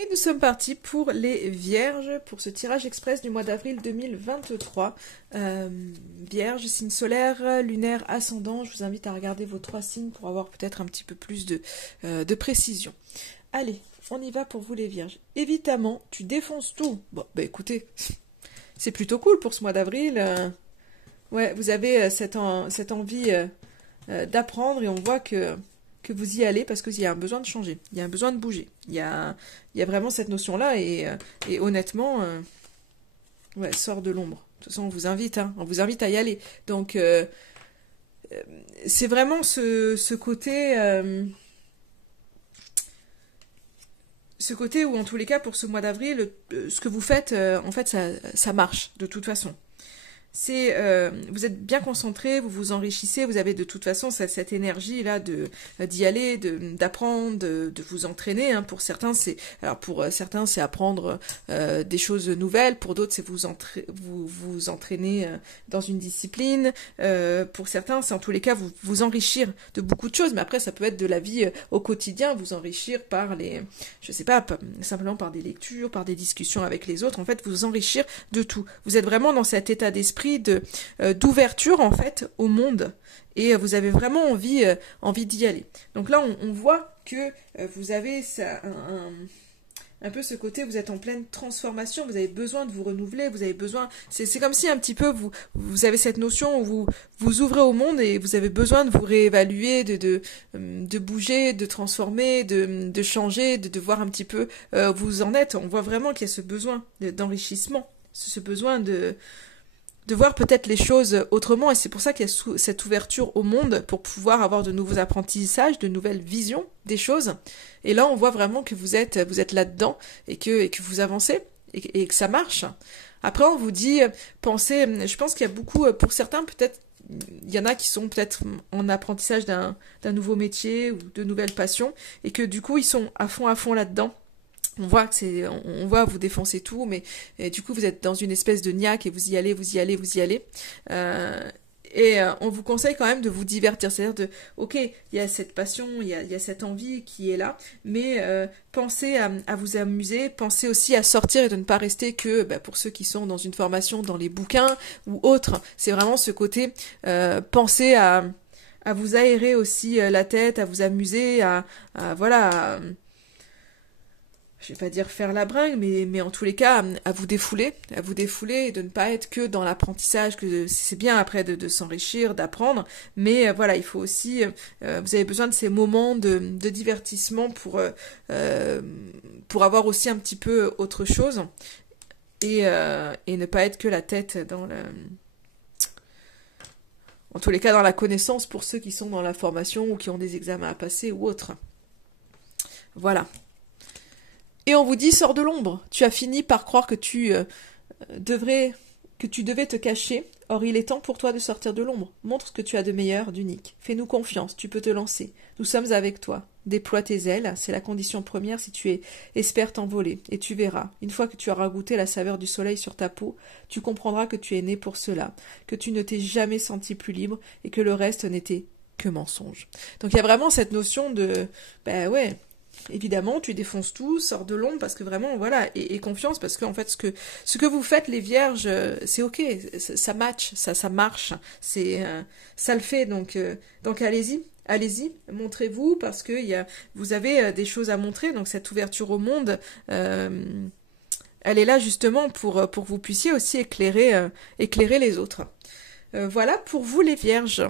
Et nous sommes partis pour les Vierges, pour ce tirage express du mois d'avril 2023. Vierge, signe solaire, lunaire, ascendant. Je vous invite à regarder vos 3 signes pour avoir peut-être un petit peu plus de précision. Allez, on y va pour vous les Vierges. Évidemment, tu défonces tout. Bon, bah écoutez, c'est plutôt cool pour ce mois d'avril. Ouais, vous avez cette envie d'apprendre et on voit que vous y allez parce qu'il y a un besoin de changer, il y a un besoin de bouger. Il y a vraiment cette notion-là et honnêtement, ouais, sort de l'ombre. De toute façon, on vous invite à y aller. Donc, c'est vraiment ce côté... ce côté où, en tous les cas, pour ce mois d'avril, ce que vous faites, en fait, ça marche, de toute façon. Vous êtes bien concentré, vous vous enrichissez, vous avez de toute façon cette énergie là d'y aller, d'apprendre, de vous entraîner. Hein. Pour certains, c'est apprendre des choses nouvelles. Pour d'autres, c'est vous entraîner dans une discipline. Pour certains, c'est en tous les cas vous enrichir de beaucoup de choses. Mais après, ça peut être de la vie au quotidien, vous enrichir par je sais pas, simplement par des lectures, par des discussions avec les autres. En fait, vous enrichir de tout. Vous êtes vraiment dans cet état d'esprit d'ouverture en fait au monde et vous avez vraiment envie d'y aller. Donc là on voit que vous avez un peu ce côté, vous êtes en pleine transformation, vous avez besoin de vous renouveler, vous avez besoin, c'est comme si un petit peu vous avez cette notion où vous ouvrez au monde et vous avez besoin de vous réévaluer, de bouger, de transformer, de changer, de voir un petit peu où vous en êtes. On voit vraiment qu'il y a ce besoin d'enrichissement, ce besoin de voir peut-être les choses autrement, et c'est pour ça qu'il y a cette ouverture au monde pour pouvoir avoir de nouveaux apprentissages, de nouvelles visions des choses. Et là, on voit vraiment que vous êtes là-dedans et que vous avancez et que ça marche. Après, on vous dit, pensez, je pense qu'il y a beaucoup, pour certains, peut-être, il y en a qui sont peut-être en apprentissage d'un nouveau métier ou de nouvelles passions et que du coup, ils sont à fond là-dedans. On voit que on voit vous défoncez tout, mais du coup vous êtes dans une espèce de niaque et vous y allez. On vous conseille quand même de vous divertir, c'est-à-dire ok, il y a cette passion, il y a cette envie qui est là, mais pensez à vous amuser, pensez aussi à sortir et de ne pas rester que, pour ceux qui sont dans une formation, dans les bouquins ou autres, c'est vraiment ce côté, pensez à vous aérer aussi la tête, à vous amuser, voilà, je vais pas dire faire la bringue, mais en tous les cas, à vous défouler et de ne pas être que dans l'apprentissage, que c'est bien après de s'enrichir, d'apprendre, mais voilà, il faut aussi, vous avez besoin de ces moments de divertissement pour avoir aussi un petit peu autre chose et ne pas être que la tête en tous les cas dans la connaissance pour ceux qui sont dans la formation ou qui ont des examens à passer ou autre. Voilà. Et on vous dit, sors de l'ombre. Tu as fini par croire que tu devais te cacher. Or, il est temps pour toi de sortir de l'ombre. Montre ce que tu as de meilleur, d'unique. Fais-nous confiance, tu peux te lancer. Nous sommes avec toi. Déploie tes ailes, c'est la condition première si tu espères t'envoler. Et tu verras, une fois que tu auras goûté la saveur du soleil sur ta peau, tu comprendras que tu es né pour cela, que tu ne t'es jamais senti plus libre et que le reste n'était que mensonge. Donc il y a vraiment cette notion de, ouais, évidemment, tu défonces tout, sors de l'ombre parce que vraiment, voilà, et confiance parce que en fait, ce que vous faites, les vierges, c'est ok, ça match, ça marche, ça le fait, donc allez-y, montrez-vous parce que vous avez des choses à montrer, donc cette ouverture au monde, elle est là justement pour que vous puissiez aussi éclairer les autres. Voilà pour vous les vierges.